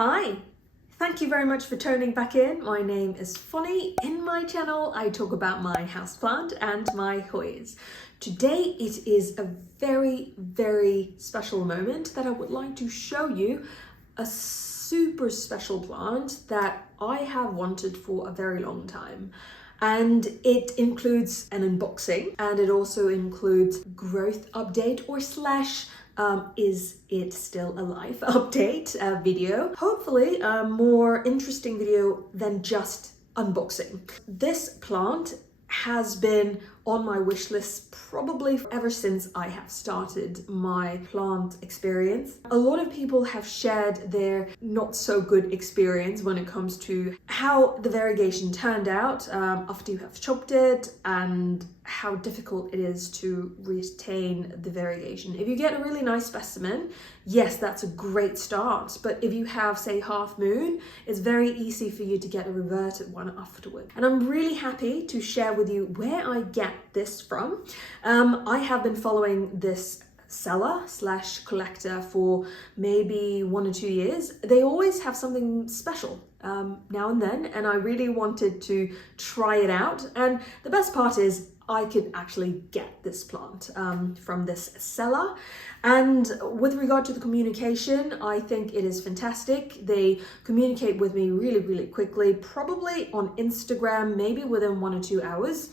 Hi, thank you very much for tuning back in. My name is Funny. In my channel, I talk about my houseplant and my Hoyas. Today, it is a very special moment that I would like to show you a super special plant that I have wanted for a very long time. And it includes an unboxing, and it also includes growth update or slash is it still alive update video. Hopefully a more interesting video than just unboxing. This plant has been on my wish list probably ever since I have started my plant experience. A lot of people have shared their not so good experience when it comes to how the variegation turned out after you have chopped it and how difficult it is to retain the variegation. If you get a really nice specimen, yes, that's a great start. But if you have, say, half moon, it's very easy for you to get a reverted one afterward. And I'm really happy to share with you where I get this from. I have been following this seller slash collector for maybe 1 or 2 years. They always have something special now and then, and I really wanted to try it out. And the best part is I could actually get this plant from this seller. And with regard to the communication, I think it is fantastic. They communicate with me really quickly, probably on Instagram, maybe within 1 or 2 hours,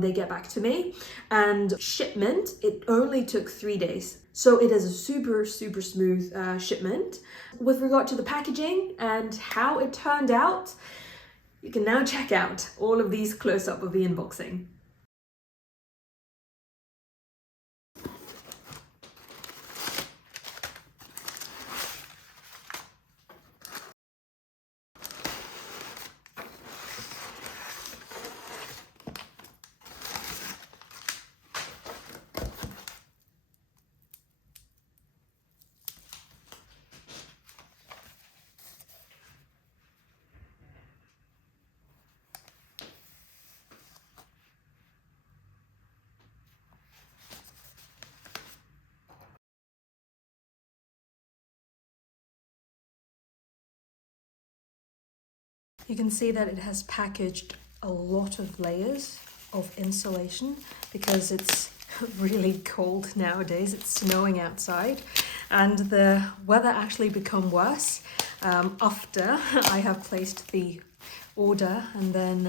they get back to me. And shipment, it only took 3 days. So it is a super smooth shipment. With regard to the packaging and how it turned out, you can now check out all of these close-up of the unboxing. You can see that it has packaged a lot of layers of insulation because it's really cold nowadays. It's snowing outside and the weather actually become worse after I have placed the order, and then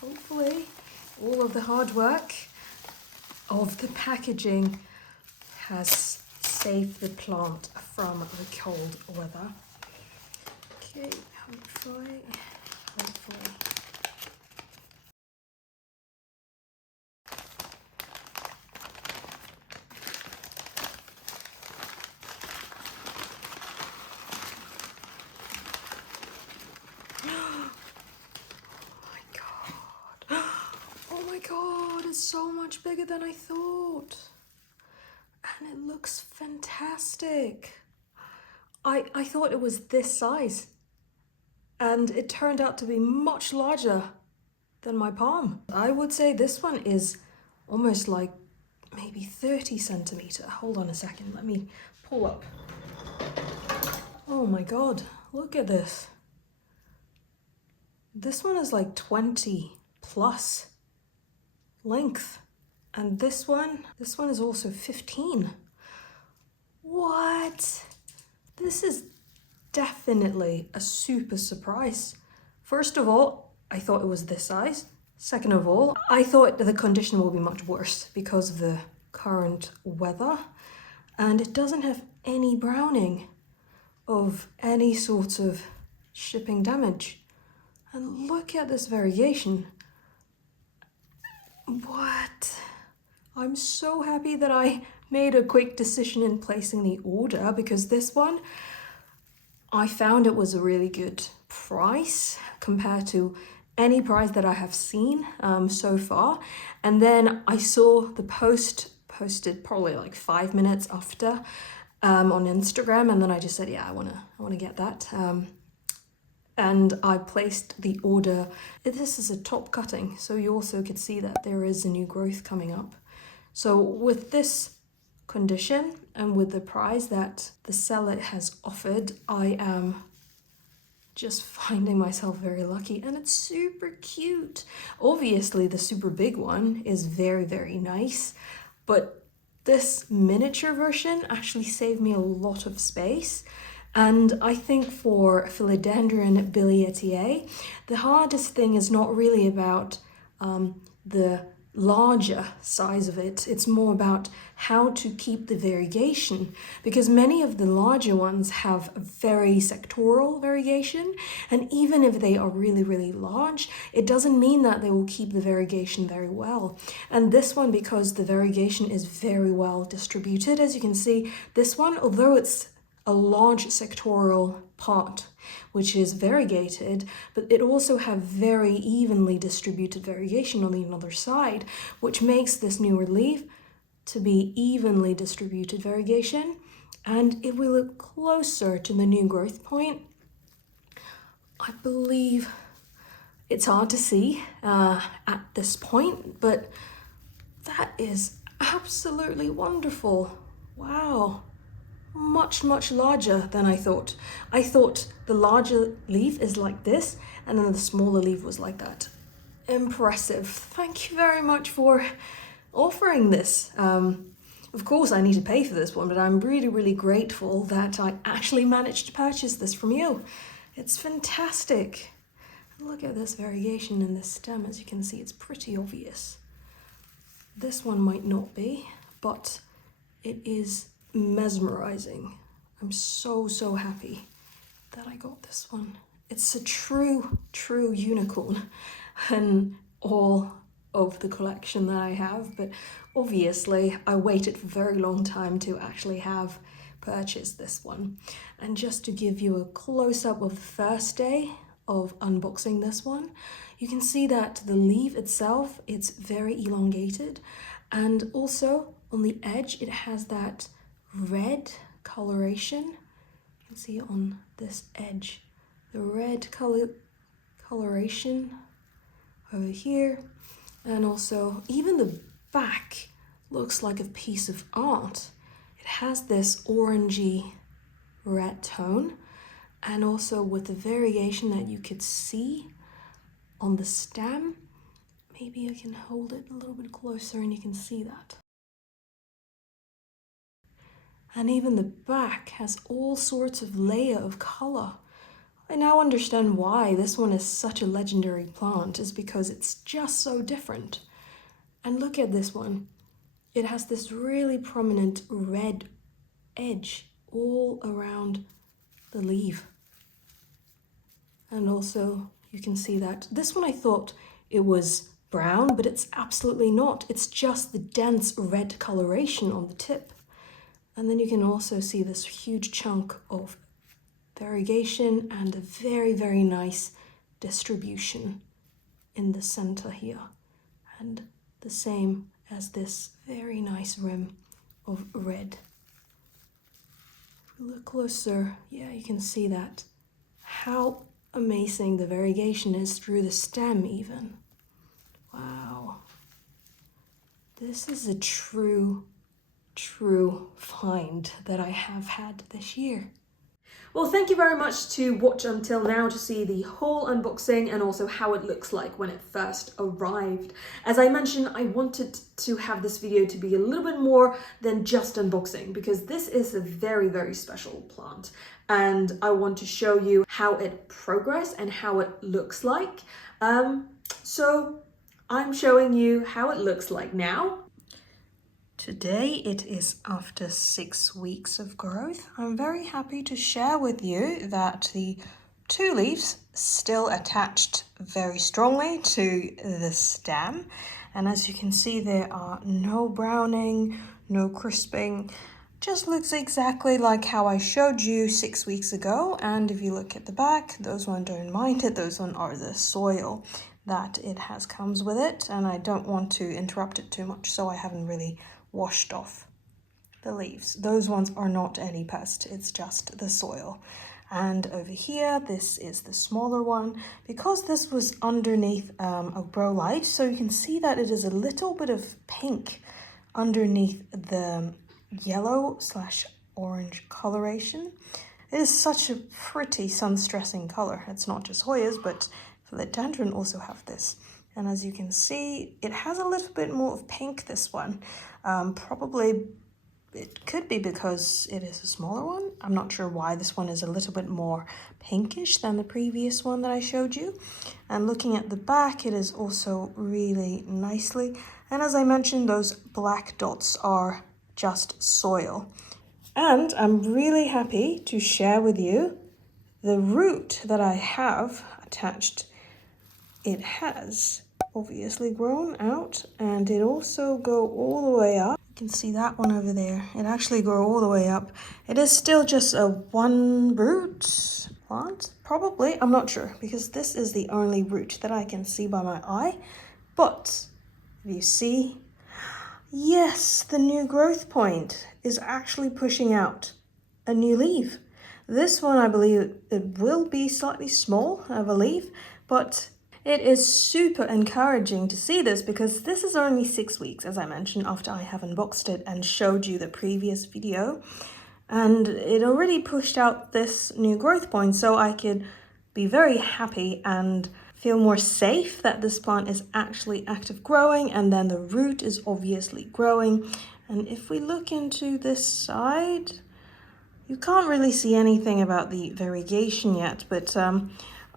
hopefully all of the hard work of the packaging has saved the plant from the cold weather. Okay, hopefully. Oh my god, it's so much bigger than I thought. And it looks fantastic. I thought it was this size. And it turned out to be much larger than my palm. I would say this one is almost like maybe 30 centimeter. Hold on a second, let me pull up. Oh my god, look at this. This one is like 20 plus length. And this one is also 15. What? This is definitely a super surprise. First of all, I thought it was this size. Second of all, I thought the condition will be much worse because of the current weather. And it doesn't have any browning of any sort of shipping damage. And look at this variegation. What? I'm so happy that I made a quick decision in placing the order, because this one, I found it was a really good price compared to any price that I have seen so far. And then I saw the posted probably like 5 minutes after on Instagram, and then I just said, yeah, I wanna get that. And I placed the order. This is a top cutting, so you also could see that there is a new growth coming up. So with this condition and with the price that the seller has offered, I am just finding myself very lucky, and it's super cute. Obviously the super big one is very, very nice, but this miniature version actually saved me a lot of space. And I think for Philodendron Billietiae, the hardest thing is not really about the larger size of it. It's more about how to keep the variegation, because many of the larger ones have very sectoral variegation, and even if they are really, really large, it doesn't mean that they will keep the variegation very well. And this one, because the variegation is very well distributed, as you can see, this one, although it's a large sectoral part which is variegated, but it also have very evenly distributed variegation on the other side, which makes this newer leaf to be evenly distributed variegation. And if we look closer to the new growth point, I believe it's hard to see at this point, but that is absolutely wonderful. Wow. Much, much larger than I thought. I thought the larger leaf is like this, and then the smaller leaf was like that. Impressive. Thank you very much for offering this. Of course, I need to pay for this one, but I'm really, really grateful that I actually managed to purchase this from you. It's fantastic. Look at this variegation in this stem. As you can see, it's pretty obvious. This one might not be, but it is mesmerizing. I'm so, so happy that I got this one. It's a true, true unicorn in all of the collection that I have, but obviously I waited for a very long time to actually have purchased this one. And just to give you a close-up of the first day of unboxing this one, you can see that the leaf itself, it's very elongated, and also on the edge it has that red coloration. You can see on this edge the red coloration over here, and also even the back looks like a piece of art. It has this orangey red tone, and also with the variegation that you could see on the stem. Maybe I can hold it a little bit closer and you can see that. And even the back has all sorts of layer of color. I now understand why this one is such a legendary plant, is because it's just so different. And look at this one. It has this really prominent red edge all around the leaf. And also you can see that this one, I thought it was brown, but it's absolutely not. It's just the dense red coloration on the tip. And then you can also see this huge chunk of variegation and a very, very nice distribution in the center here. And the same as this very nice rim of red. If we look closer, yeah, you can see that. How amazing the variegation is through the stem even. Wow. This is a true find that I have had this year. Well, thank you very much to watch until now to see the whole unboxing and also how it looks like when it first arrived. As I mentioned, I wanted to have this video to be a little bit more than just unboxing, because this is a very, very special plant. And I want to show you how it progressed and how it looks like. So I'm showing you how it looks like now. Today it is after 6 weeks of growth. I'm very happy to share with you that the two leaves still attached very strongly to the stem. And as you can see, there are no browning, no crisping. Just looks exactly like how I showed you 6 weeks ago. And if you look at the back, those ones don't mind it. Those ones are the soil that it has comes with it. And I don't want to interrupt it too much, so I haven't really washed off the leaves. Those ones are not any pest, it's just the soil. And over here, this is the smaller one, because this was underneath a grow light, so you can see that it is a little bit of pink underneath the yellow slash orange coloration. It is such a pretty sun-stressing color. It's not just Hoyas, but philodendron also have this. And as you can see, it has a little bit more of pink, this one. Probably it could be because it is a smaller one. I'm not sure why this one is a little bit more pinkish than the previous one that I showed you. And looking at the back, it is also really nicely. And as I mentioned, those black dots are just soil. And I'm really happy to share with you the root that I have attached. It has obviously grown out, and it also go all the way up. You can see that one over there. It actually grew all the way up. It is still just a one root plant, probably. I'm not sure, because this is the only root that I can see by my eye. But if you see, yes, the new growth point is actually pushing out a new leaf. This one, I believe it will be slightly small of a leaf, but it is super encouraging to see this because this is only 6 weeks, as I mentioned, after I have unboxed it and showed you the previous video. And it already pushed out this new growth point, so I could be very happy and feel more safe that this plant is actually active growing, and then the root is obviously growing. And if we look into this side, you can't really see anything about the variegation yet, but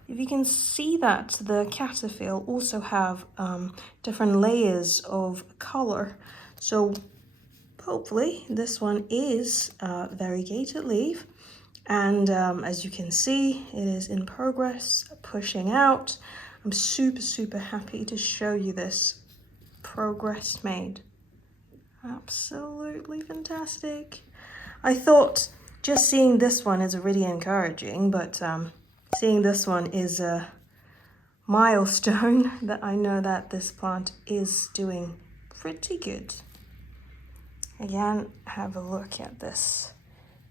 if you can see that the caterpillar also have different layers of color. So hopefully this one is a variegated leaf. And as you can see, it is in progress, pushing out. I'm super happy to show you this progress made. Absolutely fantastic. I thought just seeing this one is really encouraging, but seeing this one is a milestone that I know that this plant is doing pretty good. Again, have a look at this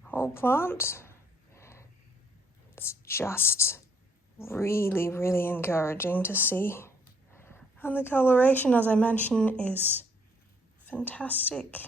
whole plant. It's just really encouraging to see. And the coloration, as I mentioned, is fantastic.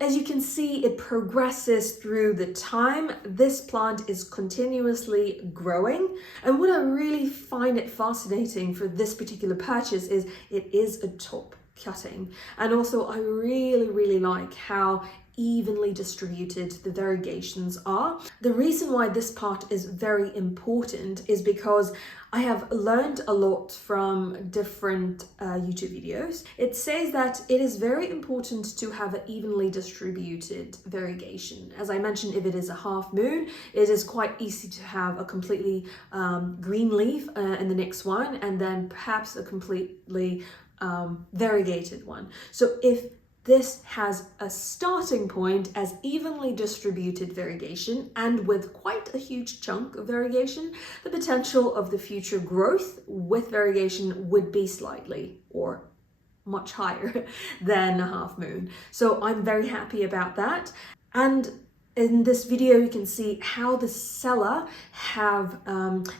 As you can see, it progresses through the time. This plant is continuously growing. And what I really find it fascinating for this particular purchase is it is a top cutting. And also I really like how evenly distributed the variegations are. The reason why this part is very important is because I have learned a lot from different YouTube videos. It says that it is very important to have an evenly distributed variegation. As I mentioned, if it is a half moon, it is quite easy to have a completely green leaf in the next one, and then perhaps a completely variegated one. So if this has a starting point as evenly distributed variegation and with quite a huge chunk of variegation, the potential of the future growth with variegation would be slightly or much higher than a half moon. So I'm very happy about that. And in this video, you can see how the seller have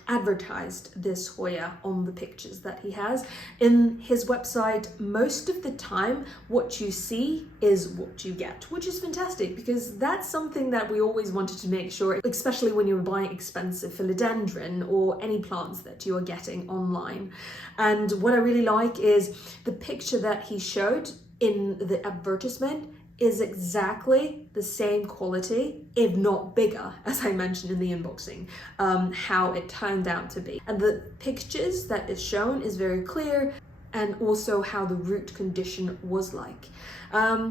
advertised this Hoya on the pictures that he has. In his website, most of the time, what you see is what you get, which is fantastic because that's something that we always wanted to make sure, especially when you're buying expensive philodendron or any plants that you are getting online. And what I really like is the picture that he showed in the advertisement is exactly the same quality, if not bigger, as I mentioned in the unboxing, how it turned out to be. And the pictures that is shown is very clear, and also how the root condition was like.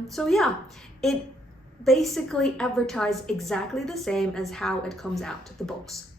So yeah, it basically advertised exactly the same as how it comes out of the box,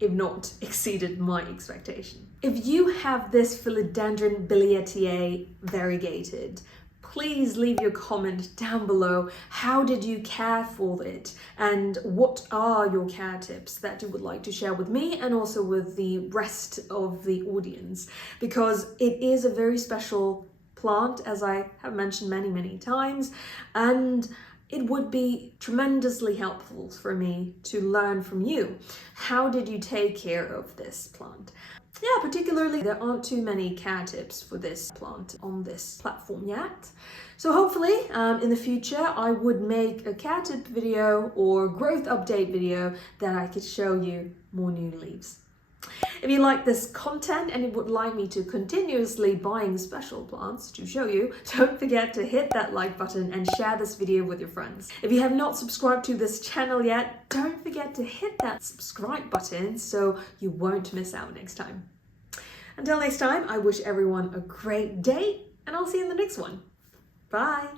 if not exceeded my expectation. If you have this Philodendron Billietiae variegated, please leave your comment down below. How did you care for it? And what are your care tips that you would like to share with me and also with the rest of the audience? Because it is a very special plant, as I have mentioned many times, and it would be tremendously helpful for me to learn from you. How did you take care of this plant? yeah, particularly there aren't too many care tips for this plant on this platform yet. So hopefully in the future I would make a care tip video or growth update video that I could show you more new leaves. If you like this content and you would like me to continuously buying special plants to show you, don't forget to hit that like button and share this video with your friends. If you have not subscribed to this channel yet, don't forget to hit that subscribe button so you won't miss out next time. Until next time, I wish everyone a great day and I'll see you in the next one. Bye!